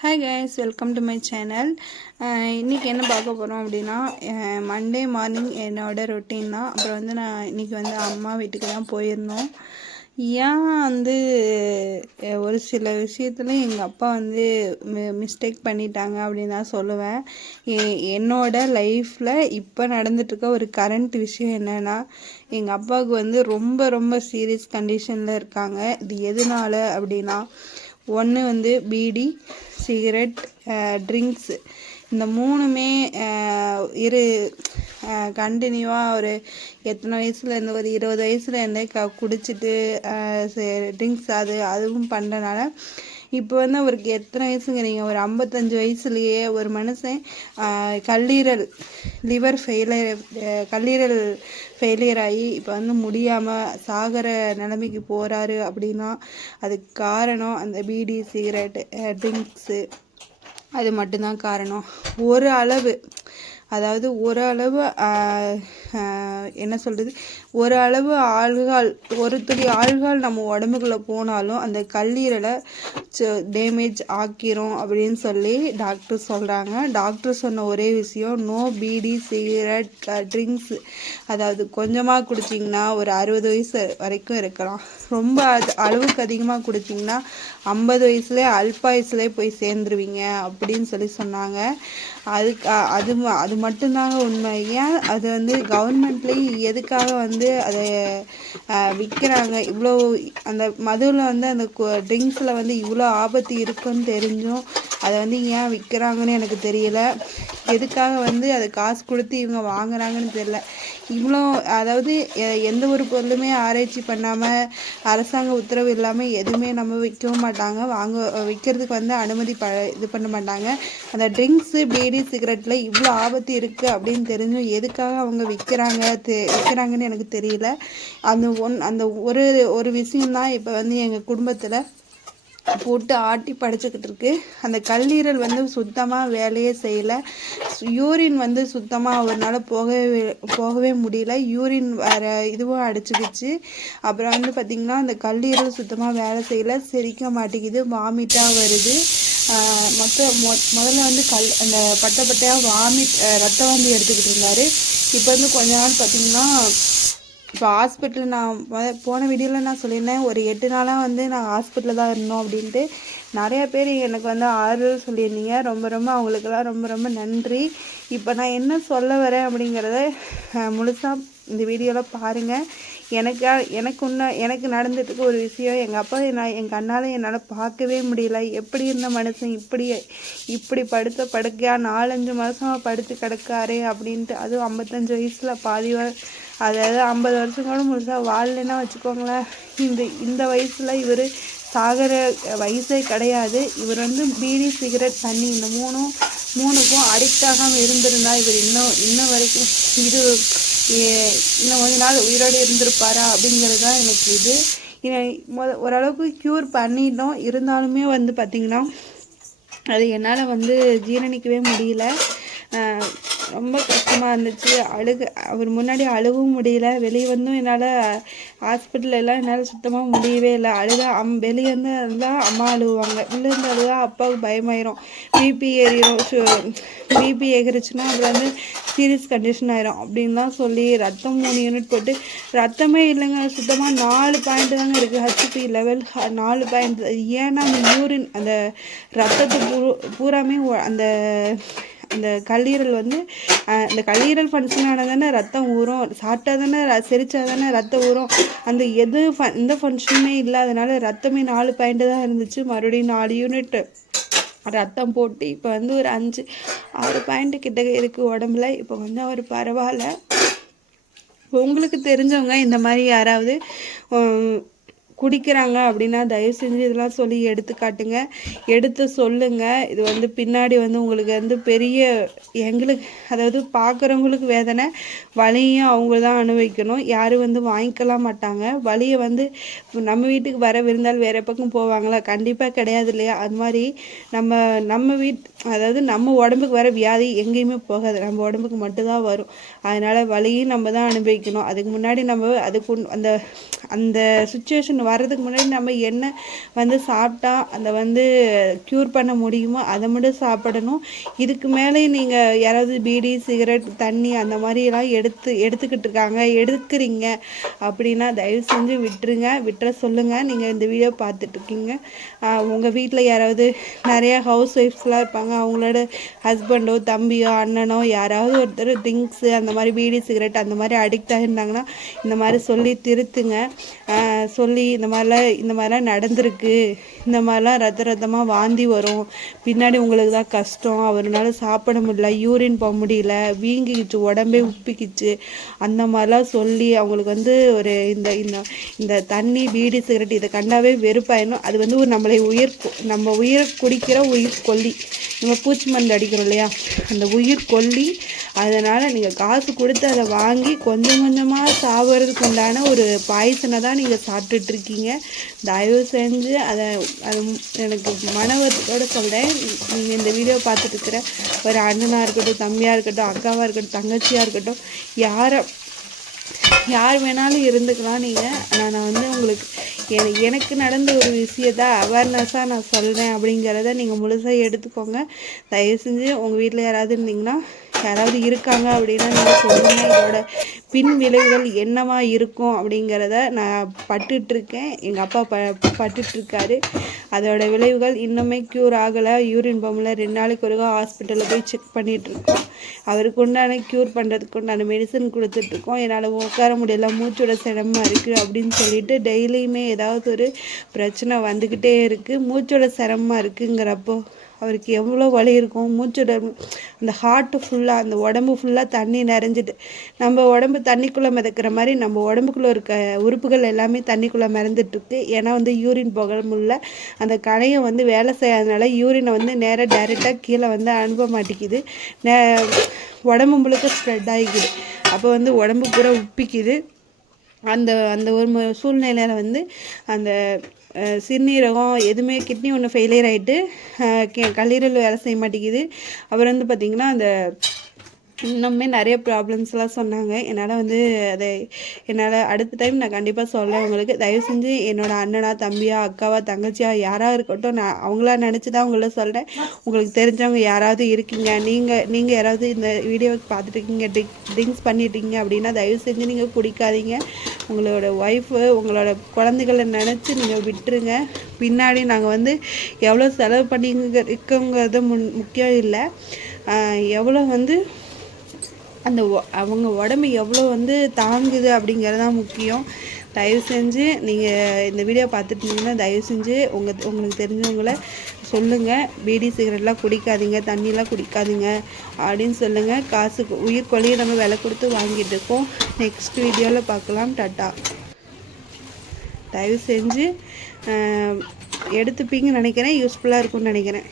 Hi guys, welcome to my channel. இன்றைக்கி என்ன பார்க்க போகிறோம் அப்படின்னா, மண்டே மார்னிங் என்னோடய ரொட்டீன் தான். அப்புறம் நான் இன்றைக்கி அம்மா வீட்டுக்கு தான் போயிருந்தோம். ஏன் ஒரு சில விஷயத்தில் எங்கள் அப்பா மிஸ்டேக் பண்ணிட்டாங்க அப்படின்னு தான் சொல்லுவேன். என்னோட லைஃப்பில் இப்போ நடந்துட்டுருக்க ஒரு கரண்ட் விஷயம் என்னென்னா, எங்கள் அப்பாவுக்கு ரொம்ப ரொம்ப சீரியஸ் கண்டிஷனில் இருக்காங்க. இது எதனால அப்படின்னா, ஒன்று பீடி, சிகரெட், ட்ரிங்க்ஸு, இந்த மூணுமே கண்டினியூவாக ஒரு எத்தனை வயசுலேருந்து ஒரு 20 வயசுலேருந்தே குடிச்சிட்டு ட்ரிங்க்ஸ் அதுவும் பண்ணுறனால இப்போ அவருக்கு எத்தனை வயசுங்கிறீங்க, ஒரு 55 வயசுலேயே ஒரு மனுஷன் கல்லீரல் ஃபெயிலியர் ஆகி இப்போ முடியாமல் சாகிற நிலைமைக்கு போகிறாரு அப்படின்னா, அதுக்கு காரணம் அந்த பீடி, சிகரெட், ட்ரிங்க்ஸு அது மட்டும்தான் காரணம். ஓரளவு என்ன சொல்கிறது, ஒரு துளி ஆல்கஹால் நம்ம உடம்புக்குள்ளே போனாலும் அந்த கல்லீரலை டேமேஜ் ஆக்கிரும் அப்படின்னு சொல்லி டாக்டர் சொல்கிறாங்க. டாக்டர் சொன்ன ஒரே விஷயம், நோ பீடி, சிகரெட், ட்ரிங்க்ஸ். கொஞ்சமாக குடிச்சிங்கன்னா ஒரு 60 வயசு வரைக்கும் இருக்கலாம். ரொம்ப அளவுக்கு அதிகமாக குடிச்சிங்கன்னா 50 வயசுலேயே அல்பாயுஸ்லேயே போய் சேர்ந்துருவீங்க அப்படின்னு சொல்லி சொன்னாங்க. அது மட்டும்தாங்க உண்மை. ஏன் அது கவர்மெண்ட்லேயும் எதுக்காக அதை விற்கிறாங்க, இவ்வளோ அந்த மதுவில் அந்த ட்ரிங்க்ஸில் இவ்வளோ ஆபத்து இருக்குன்னு தெரிஞ்சும் அதை ஏன் விற்கிறாங்கன்னு எனக்கு தெரியல. எதுக்காக அதை காசு கொடுத்து இவங்க வாங்குறாங்கன்னு தெரியல. இவ்வளோ எந்த ஒரு பொருளுமே ஆராய்ச்சி பண்ணாமல், அரசாங்க உத்தரவு இல்லாமல் எதுவுமே நம்ம விற்கவும் மாட்டாங்க, விற்கிறதுக்கு அனுமதி இது பண்ண மாட்டாங்க. அந்த ட்ரிங்க்ஸு, பீடி, சிகரெட்டில் இவ்வளோ ஆபத்து இருக்குது அப்படின்னு தெரிஞ்சும் எதுக்காக அவங்க விற்கிறாங்கன்னு எனக்கு தெரியல. அந்த ஒரு விஷயந்தான் இப்போ எங்கள் குடும்பத்தில் போட்டு ஆட்டி படைச்சிக்கிட்டு இருக்கு. அந்த கல்லீரல் சுத்தமாக வேலையே செய்யலை. யூரின் சுத்தமாக அவரால் போகவே முடியல. யூரின் வேறு இதுவும் அடிச்சுக்கிச்சு. அப்புறம் பார்த்திங்கன்னா அந்த கல்லீரல் சுத்தமாக வேலை செய்யலை, செரிக்க மாட்டேங்குது, வாமிட்டாக வருது. முதல்ல அந்த பட்டையாக ரத்த வாந்தி எடுத்துக்கிட்டு இருந்தார். இப்போ கொஞ்ச நாள் பார்த்திங்கன்னா, இப்போ ஹாஸ்பிட்டல் நான் போன வீடியோவில் நான் சொல்லியிருந்தேன், ஒரு 8 நாளாக நான் ஹாஸ்பிட்டலில் தான் இருந்தோம் அப்படின்ட்டு. நிறையா பேர் எனக்கு ஆறுதல் சொல்லியிருந்தீங்க. ரொம்ப ரொம்ப அவங்களுக்கெல்லாம் ரொம்ப ரொம்ப நன்றி. இப்போ நான் என்ன சொல்ல வரேன் அப்படிங்கிறத முழுசாக இந்த வீடியோவில் பாருங்கள். எனக்கு நடந்துட்டுக்கு ஒரு விஷயம், எங்கள் அப்பா என் கண்ணால் என்னால் பார்க்கவே முடியல. எப்படி இருந்த மனுஷன் இப்படி படுக்கையாக 4-5 மாதமாக படுத்து கிடக்காரு அப்படின்ட்டு. அதுவும் 55 வயசில் பாதி 50 வருஷம் கூட முழுசாக வாழலைன்னா வச்சுக்கோங்களேன். இந்த வயசில் இவர் சாகிற வயசே கிடையாது. இவர் பீடி, சிகரெட், தண்ணி இந்த மூணுக்கும் அடிக்ட் ஆகாமல் இருந்திருந்தா இவர் இன்னும் வரைக்கும் இன்னும் கொஞ்ச நாள் உயிரோடு இருந்திருப்பாரா அப்படிங்கிறது தான் எனக்கு ஓரளவுக்கு க்யூர் பண்ணிட்டோம். இருந்தாலுமே பார்த்திங்கன்னா அது என்னால் ஜீரணிக்கவே முடியல. ரொம்ப கஷ்டமாக இருந்துச்சு. அவர் முன்னாடி அழுகவும் முடியல. வெளியே என்னால் ஹாஸ்பிட்டலெல்லாம் என்னால் சுத்தமாக முடியவே இல்லை. வெளியே இருந்தால் அம்மா அழுவாங்க, உள்ளே இருந்து அழுதா அப்பாவுக்கு பயமாயிரும், பிபி ஏறிச்சுன்னா அப்புறம் சீரியஸ் கண்டிஷன் ஆயிரும் அப்படின்லாம் சொல்லி ரத்தம் 3 யூனிட் போட்டு, ரத்தமே இல்லைங்க, சுத்தமாக 4 பாயிண்ட் தாங்க இருக்குது. HP level 4 point. ஏன்னா அந்த யூரின், அந்த ரத்தத்தை பூராமே அந்த கல்லீரல் அந்த கல்லீரல் ஃபங்க்ஷன் ஆனால் தானே ரத்தம் ஊறும், சாப்பிட்டா தானே செரிச்சா தானே ரத்தம் ஊறும். அந்த எந்த ஃபங்க்ஷனுமே இல்லாதனால ரத்தமே 4 பாயிண்ட் தான் இருந்துச்சு. மறுபடியும் 4 யூனிட் ரத்தம் போட்டு இப்போ ஒரு 5-6 பாயிண்ட் கிட்ட இருக்குது உடம்புல. இப்போ அவர் பரவாயில்ல. உங்களுக்கு தெரிஞ்சவங்க இந்த மாதிரி யாராவது குடிக்கிறாங்க அப்படின்னா தயவு செஞ்சு இதெல்லாம் சொல்லி எடுத்து சொல்லுங்கள். இது பின்னாடி உங்களுக்கு பெரிய எங்களுக்கு பார்க்குறவங்களுக்கு வேதனை, வலியும் அவங்க தான் அனுபவிக்கணும். யாரும் வாங்கிக்கலாம் மாட்டாங்க. வலியை நம்ம வீட்டுக்கு வர விருந்தால் வேறு பக்கம் போவாங்களா? கண்டிப்பாக கிடையாது இல்லையா? அது மாதிரி நம்ம உடம்புக்கு வர வியாதி எங்கேயுமே போகாது, நம்ம உடம்புக்கு மட்டும்தான் வரும். அதனால் வலியும் நம்ம தான் அனுபவிக்கணும். அதுக்கு முன்னாடி நம்ம அந்த சுச்சுவேஷன் வர்றதுக்கு முன்னாடி நம்ம என்ன வந்து சாப்பிட்டா அந்த வந்து க்யூர் பண்ண முடியுமோ அதை மட்டும் சாப்பிடணும். இதுக்கு மேலே நீங்கள் யாராவது பீடி சிகரெட் தண்ணி அந்த மாதிரிலாம் எடுத்துக்கிட்டு இருக்காங்க எடுக்கிறீங்க அப்படின்னா தயவு செஞ்சு விட்டுற சொல்லுங்கள். நீங்கள் இந்த வீடியோ பார்த்துட்ருக்கீங்க, உங்கள் வீட்டில் யாராவது நிறைய ஹவுஸ் ஒய்ஃப்ஸ்லாம் இருப்பாங்க, அவங்களோட ஹஸ்பண்டோ தம்பியோ அண்ணனோ யாராவது ஒருத்தர் ட்ரிங்க்ஸு அந்த மாதிரி பீடி சிகரெட் அந்த மாதிரி அடிக்ட் ஆகிருந்தாங்கன்னா இந்த மாதிரி சொல்லி திருத்துங்க. சொல்லி இந்த மாதிரிலாம் நடந்திருக்கு, இந்த மாதிரிலாம் ரத்தமாக வாந்தி வரும், பின்னாடி உங்களுக்கு தான் கஷ்டம், அவர்னால சாப்பிட முடியல, யூரின் போக முடியல, வீங்கிக்கிச்சு, உடம்பே உப்பிக்கிச்சு, அந்த மாதிரிலாம் சொல்லி அவங்களுக்கு வந்து ஒரு இந்த தண்ணி பீடி சிகரெட் இதை கண்டாவே வெறுப்பாயிடணும். அது வந்து ஒரு நம்ம உயிரை குடிக்கிற உயிர் கொல்லி. நம்ம பூச்சி மருந்து அடிக்கிறோம் இல்லையா, அந்த உயிர் கொல்லி. அதனால் நீங்கள் காசு கொடுத்து அதை வாங்கி கொஞ்சம் கொஞ்சமாக சாப்பிட்றதுக்கு உண்டான ஒரு பாய்சனை தான் நீங்கள் சாப்பிட்டுட்ருக்கீங்க. தயவு செஞ்சு அது எனக்கு மனவத்தோடு சொல்கிறேன். நீங்கள் இந்த வீடியோ பார்த்துட்டு இருக்கிற ஒரு அண்ணனாக இருக்கட்டும், தம்பியாக இருக்கட்டும், அக்காவாக இருக்கட்டும், தங்கச்சியாக இருக்கட்டும், யார் வேணாலும் இருந்துக்கலாம். நீங்கள் நான் வந்து உங்களுக்கு எனக்கு நடந்த ஒரு விஷயத்த அவேர்னஸாக நான் சொல்கிறேன் அப்படிங்கிறத நீங்கள் முழுசாக எடுத்துக்கோங்க. தயவு செஞ்சு உங்கள் வீட்டில் யாராவது இருந்தீங்கன்னா, யாராவது இருக்காங்க அப்படின்னா நீங்கள் சொல்லுங்கள். இதோட பின் விளைவுகள் என்னவா இருக்கும் அப்படிங்கிறத நான் பட்டுட்ருக்கேன், எங்கள் அப்பா பட்டுட்ருக்காரு. அதோட விளைவுகள் இன்னுமே க்யூர் ஆகலை. யூரின் பம்பில் 2 நாளைக்கு ஒருக்கா ஹாஸ்பிட்டலில் போய் செக் பண்ணிகிட்ருக்கோம். அவருக்கு உண்டான க்யூர் பண்ணுறதுக்கு உண்டான மெடிசன் கொடுத்துட்ருக்கோம். என்னால் உட்கார முடியல, மூச்சோட சிரமமாக இருக்குது அப்படின்னு சொல்லிட்டு டெய்லியுமே ஏதாவது ஒரு பிரச்சனை வந்துக்கிட்டே இருக்குது. மூச்சோட சிரமமாக இருக்குங்கிறப்போ அவருக்கு எவ்வளோ வலி இருக்கும். மூச்சோட அந்த ஹார்ட்டு ஃபுல்லாக, அந்த உடம்பு ஃபுல்லாக தண்ணி நிறைஞ்சிட்டு, நம்ம உடம்பு தண்ணிக்குள்ளே மிதக்கிற மாதிரி நம்ம உடம்புக்குள்ளே இருக்க உறுப்புகள் எல்லாமே தண்ணிக்குள்ளே மிதந்துட்டுருக்கு. ஏன்னா வந்து யூரின் போக முடியல, அந்த கணையை வந்து வேலை செய்யாதனால யூரினை வந்து நேராக டைரெக்டாக கீழே வந்து அனுப்ப மாட்டேங்குது, உடம்பு முழுக்க ஸ்ப்ரெட் ஆகிக்குது. அப்போ வந்து உடம்பு பூரா உப்பிக்குது. அந்த ஒரு சூழ்நிலையில் வந்து அந்த சிறுநீரகம் எதுவுமே கிட்னி ஒன்று ஃபெயிலியர் ஆகிட்டு கல்லீரல் வேலை செய்ய மாட்டேங்குது. அப்புறம் வந்து பார்த்திங்கன்னா அந்த இன்னுமே நிறைய ப்ராப்ளம்ஸ்லாம் சொன்னாங்க. என்னால் அடுத்த டைம் நான் கண்டிப்பாக சொல்கிறேன் உங்களுக்கு. தயவு செஞ்சு என்னோடய அண்ணனா, தம்பியா, அக்காவா, தங்கச்சியா யாராக இருக்கட்டும், நான் அவங்களா நினச்சி தான் உங்களை சொல்கிறேன். உங்களுக்கு தெரிஞ்சவங்க யாராவது இருக்கீங்க, நீங்கள் யாராவது இந்த வீடியோவுக்கு பார்த்துட்ருக்கீங்க, ட்ரிங்க்ஸ் பண்ணிட்டீங்க அப்படின்னா தயவு செஞ்சு நீங்கள் குடிக்காதீங்க. உங்களோட ஒய்ஃபு, உங்களோட குழந்தைகளை நினச்சி நீங்கள் விட்டுருங்க. பின்னாடி நாங்கள் வந்து எவ்வளோ செலவு இருக்கோங்கிறது முக்கியம் இல்லை, எவ்வளோ வந்து அவங்க உடம்பு எவ்வளோ வந்து தாங்குது அப்படிங்கிறது தான் முக்கியம். தயவு செஞ்சு நீங்கள் இந்த வீடியோ பார்த்துட்டீங்கன்னா தயவு செஞ்சு உங்களுக்கு தெரிஞ்சவங்கள சொல்லுங்கள், பீடி சிகரெட்லாம் குடிக்காதீங்க, தண்ணிலாம் குடிக்காதீங்க அப்படின்னு சொல்லுங்கள். காசுக்கு உயிர் கொலையை நம்ம விலை கொடுத்து வாங்கிட்டு இருக்கோம். நெக்ஸ்ட் வீடியோவில் பார்க்கலாம். டாட்டா. தயவு செஞ்சு எடுத்துப்பீங்கன்னு நினைக்கிறேன், யூஸ்ஃபுல்லாக இருக்கும்னு நினைக்கிறேன்.